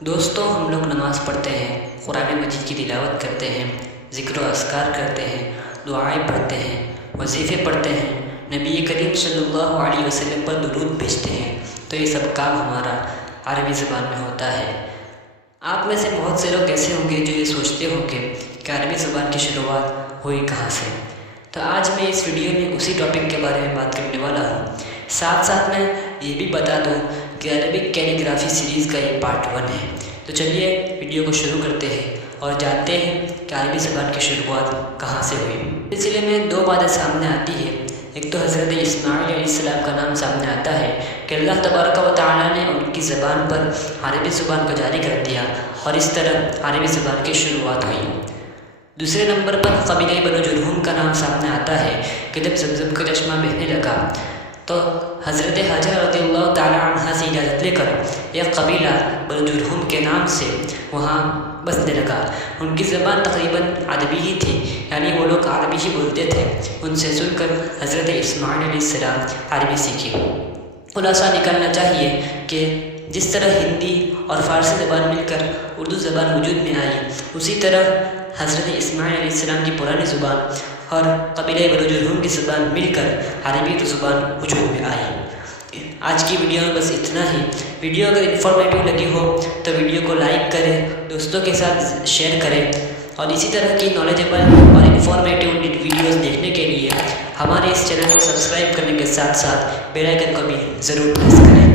دوستوں، ہم لوگ نماز پڑھتے ہیں، قرآن مجید کی تلاوت کرتے ہیں، ذکر و اذکار کرتے ہیں، دعائیں پڑھتے ہیں، وظیفے پڑھتے ہیں، نبی کریم صلی اللہ علیہ وسلم پر درود بھیجتے ہیں، تو یہ سب کام ہمارا عربی زبان میں ہوتا ہے۔ آپ میں سے بہت سے لوگ ایسے ہوں گے جو یہ سوچتے ہوں گے کہ عربی زبان کی شروعات ہوئی کہاں سے۔ تو آج میں اس ویڈیو میں اسی ٹاپک کے بارے میں بات کرنے والا ہوں۔ ساتھ ساتھ میں یہ بھی بتا دوں کہ عربک کیلی گرافی سیریز کا یہ پارٹ 1 ہے۔ تو چلیے ویڈیو کو شروع کرتے ہیں اور جانتے ہیں کہ عربی زبان کی شروعات کہاں سے ہوئی۔ اس سلسلے میں دو باتیں سامنے آتی ہے۔ ایک تو حضرت اسماعیل علیہ السلام کا نام سامنے آتا ہے کہ اللہ تبارک و تعالیٰ نے ان کی زبان پر عربی زبان کو جاری کر دیا اور اس طرح عربی زبان کی شروعات ہوئی۔ دوسرے نمبر پر قبیلہ بنو جرہم کا نام سامنے آتا ہے کہ جب زمزم کا چشمہ بہنے لگا تو حضرت حاجرہ رضی اللہ تعالیٰ عنہ سے اجازت لے کر ایک قبیلہ بنو جرہم کے نام سے وہاں بسنے لگا۔ ان کی زبان تقریباً عربی ہی تھی، یعنی وہ لوگ عربی ہی بولتے تھے۔ ان سے سن کر حضرت اسماعیل علیہ السلام عربی سیکھی۔ خلاصہ نکالنا چاہیے کہ جس طرح ہندی اور فارسی زبان مل کر اردو زبان وجود میں آئی، اسی طرح حضرت اسماعیل علیہ السلام کی پرانی زبان اور قبیلہ بنو جرہم کی زبان مل کر عربی زبان وجود میں آئی۔ آج کی ویڈیو میں بس اتنا ہی۔ ویڈیو اگر انفارمیٹیو لگی ہو تو ویڈیو کو لائک کریں، دوستوں کے ساتھ شیئر کریں، اور اسی طرح کی نالجیبل اور انفارمیٹیو ویڈیوز دیکھنے کے لیے ہمارے اس چینل کو سبسکرائب کرنے کے ساتھ ساتھ بیل آئیکن کو بھی ضرور پریس کریں۔